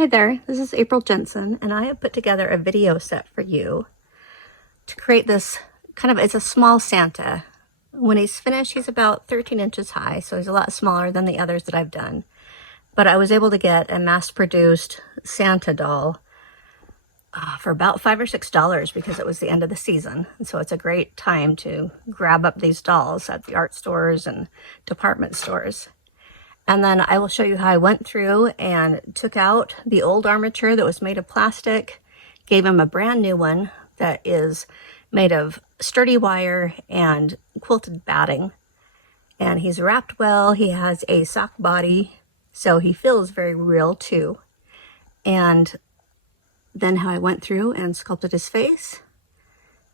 Hi there, this is April Jensen, and I have put together a video set for you to create this it's a small Santa. When he's finished, he's about 13 inches high, so he's a lot smaller than the others that I've done. But I was able to get a mass-produced Santa doll for about $5 or $6 because it was the end of the season. And so it's a great time to grab up these dolls at the art stores and department stores. And then I will show you how I went through and took out the old armature that was made of plastic, gave him a brand new one that is made of sturdy wire and quilted batting. And he's wrapped well. He has a sock body, so he feels very real too. And then how I went through and sculpted his face,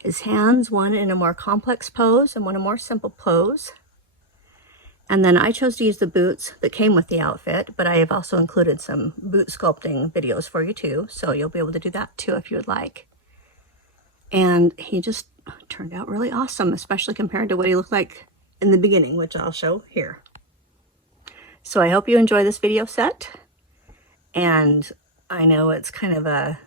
his hands, one in a more complex pose and one a more simple pose. And then I chose to use the boots that came with the outfit, but I have also included some boot sculpting videos for you too, so you'll be able to do that too if you would like. And he just turned out really awesome, especially compared to what he looked like in the beginning, which I'll show here. So I hope you enjoy this video set. And I know it's kind of a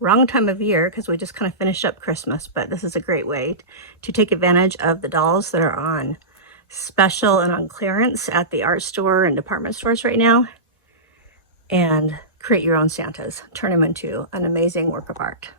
wrong time of year because we just kind of finished up Christmas, but this is a great way to take advantage of the dolls that are on special and on clearance at the art store and department stores right now, and create your own Santas. Turn them into an amazing work of art.